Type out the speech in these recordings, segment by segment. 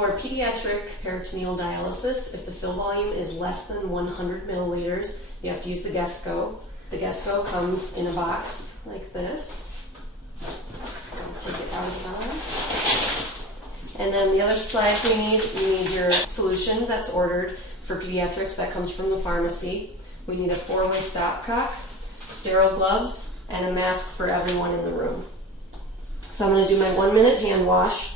For pediatric peritoneal dialysis, if the fill volume is less than 100 milliliters, you have to use the Gesco. The Gesco comes in a box like this. I'll take it out of the box. And then the other supplies we need your solution that's ordered for pediatrics that comes from the pharmacy. We need a 4-way stopcock, sterile gloves, and a mask for everyone in the room. So I'm going to do my 1-minute hand wash.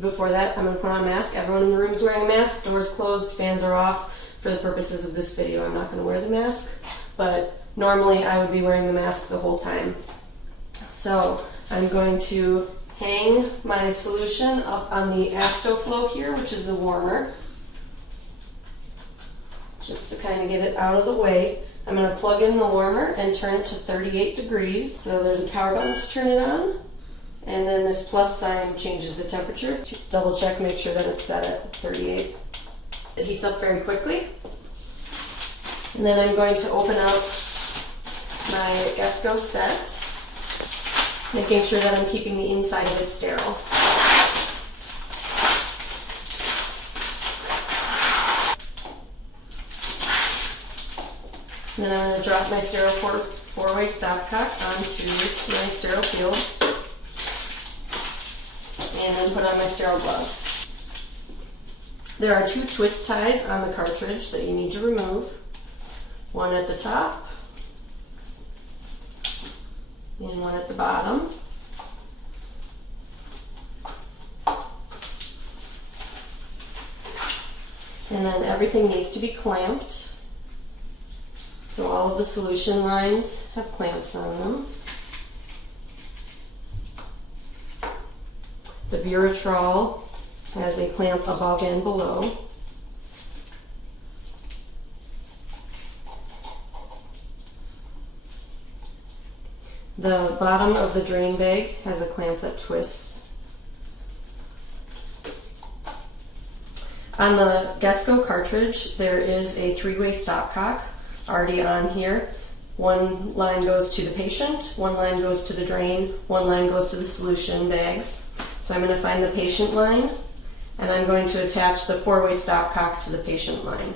Before that, I'm going to put on a mask. Everyone in the room is wearing a mask. Doors closed, fans are off. For the purposes of this video, I'm not going to wear the mask, but normally I would be wearing the mask the whole time. So I'm going to hang my solution up on the AstoFlow here, which is the warmer, just to kind of get it out of the way. I'm going to plug in the warmer and turn it to 38 degrees. So there's a power button to turn it on. And then this plus sign changes the temperature to double check, make sure that it's set at 38. It heats up very quickly. And then I'm going to open up my Gesco set, making sure that I'm keeping the inside of it sterile. And then I'm going to drop my sterile 4-way stopcock onto my sterile field. And then put on my sterile gloves. There are 2 twist ties on the cartridge that you need to remove. One at the top and one at the bottom. And then everything needs to be clamped. So all of the solution lines have clamps on them. The Buretrol has a clamp above and below. The bottom of the drain bag has a clamp that twists. On the Gesco cartridge, there is a 3-way stopcock already on here. One line goes to the patient, one line goes to the drain, one line goes to the solution bags. So I'm going to find the patient line, and I'm going to attach the 4-way stopcock to the patient line.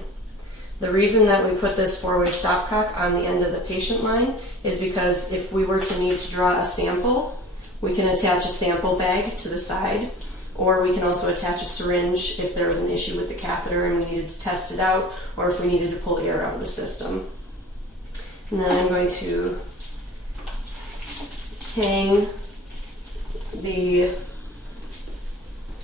The reason that we put this 4-way stopcock on the end of the patient line is because if we were to need to draw a sample, we can attach a sample bag to the side, or we can also attach a syringe if there was an issue with the catheter and we needed to test it out, or if we needed to pull air out of the system. And then I'm going to hang the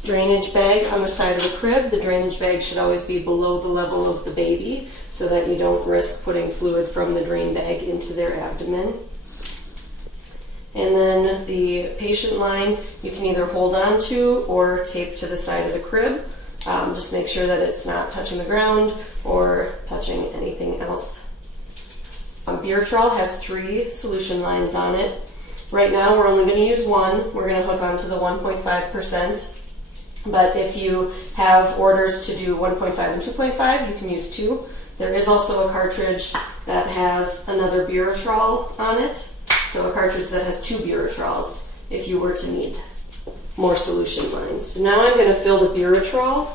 drainage bag on the side of the crib. The drainage bag should always be below the level of the baby so that you don't risk putting fluid from the drain bag into their abdomen. And then the patient line you can either hold on to or tape to the side of the crib. Just make sure that it's not touching the ground or touching anything else. Buretrol has 3 solution lines on it. Right now we're only going to use one. We're going to hook onto the 1.5%. But if you have orders to do 1.5 and 2.5, you can use 2. There is also a cartridge that has another Buretrol on it. So a cartridge that has 2 Buretrols if you were to need more solution lines. So now I'm going to fill the Buretrol.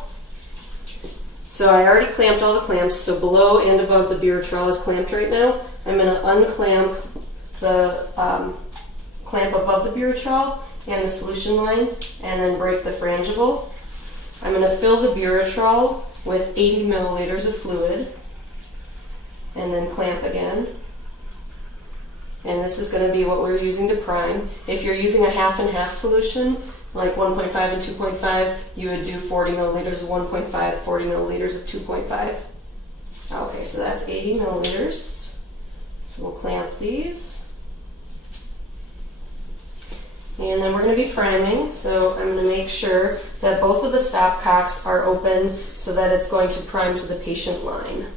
So I already clamped all the clamps, so below and above the Buretrol is clamped right now. I'm going to unclamp the clamp above the Buretrol and the solution line, and then break the frangible. I'm going to fill the Buretrol with 80 milliliters of fluid, and then clamp again. And this is going to be what we're using to prime. If you're using a half and half solution, like 1.5 and 2.5, you would do 40 milliliters of 1.5, 40 milliliters of 2.5. Okay, so that's 80 milliliters. So we'll clamp these. And then we're going to be priming, so I'm going to make sure that both of the stopcocks are open so that it's going to prime to the patient line.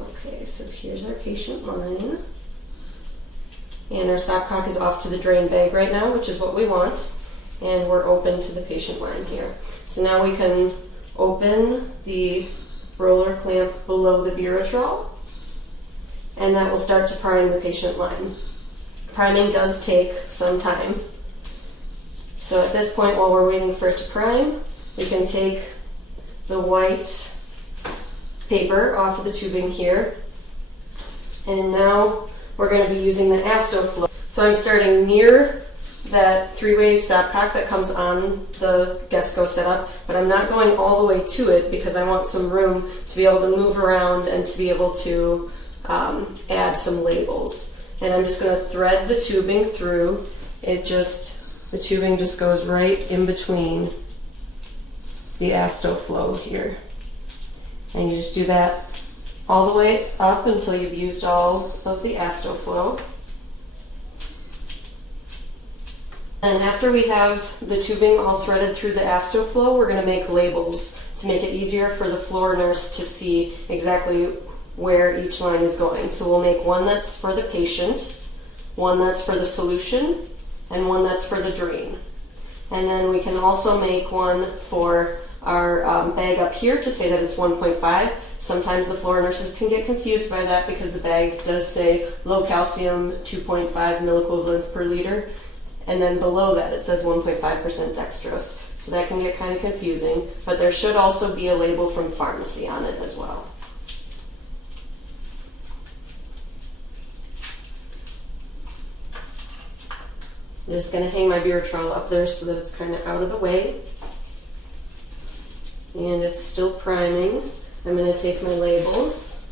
Okay, so here's our patient line. And our stopcock is off to the drain bag right now, which is what we want. And we're open to the patient line here. So now we can open the roller clamp below the Buretrol, and that will start to prime the patient line. Priming does take some time. So at this point, while we're waiting for it to prime, we can take the white paper off of the tubing here. And now we're going to be using the AstoFlow. So I'm starting near that three-way stopcock that comes on the Gesco setup, but I'm not going all the way to it because I want some room to be able to move around and to be able to add some labels. And I'm just going to thread the tubing through. The tubing just goes right in between the AstoFlow here. And you just do that all the way up until you've used all of the AstoFlow. And after we have the tubing all threaded through the AstoFlow, we're going to make labels to make it easier for the floor nurse to see exactly where each line is going. So we'll make one that's for the patient, one that's for the solution, and one that's for the drain. And then we can also make one for our bag up here to say that it's 1.5. Sometimes the floor nurses can get confused by that because the bag does say low calcium 2.5 milliequivalents per liter. And then below that it says 1.5% dextrose. So that can get kind of confusing, but there should also be a label from pharmacy on it as well. I'm just going to hang my beer trowel up there so that it's kind of out of the way. And it's still priming. I'm going to take my labels.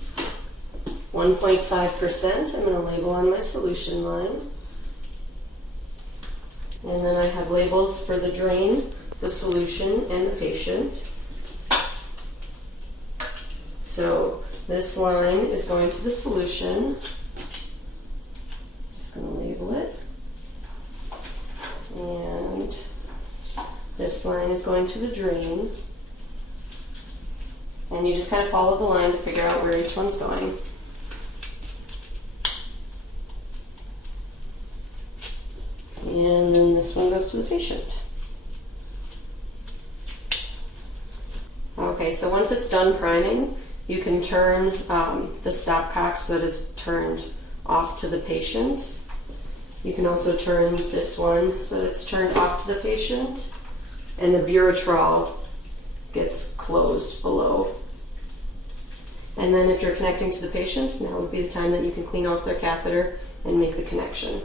1.5% I'm going to label on my solution line. And then I have labels for the drain, the solution, and the patient. So this line is going to the solution. Just going to label it. And this line is going to the drain. And you just kind of follow the line to figure out where each one's going. And then this one goes to the patient. Okay, so once it's done priming, you can turn the stopcock so that it's turned off to the patient. You can also turn this one so that it's turned off to the patient. And the buretrol gets closed below. And then if you're connecting to the patient, now would be the time that you can clean off their catheter and make the connection.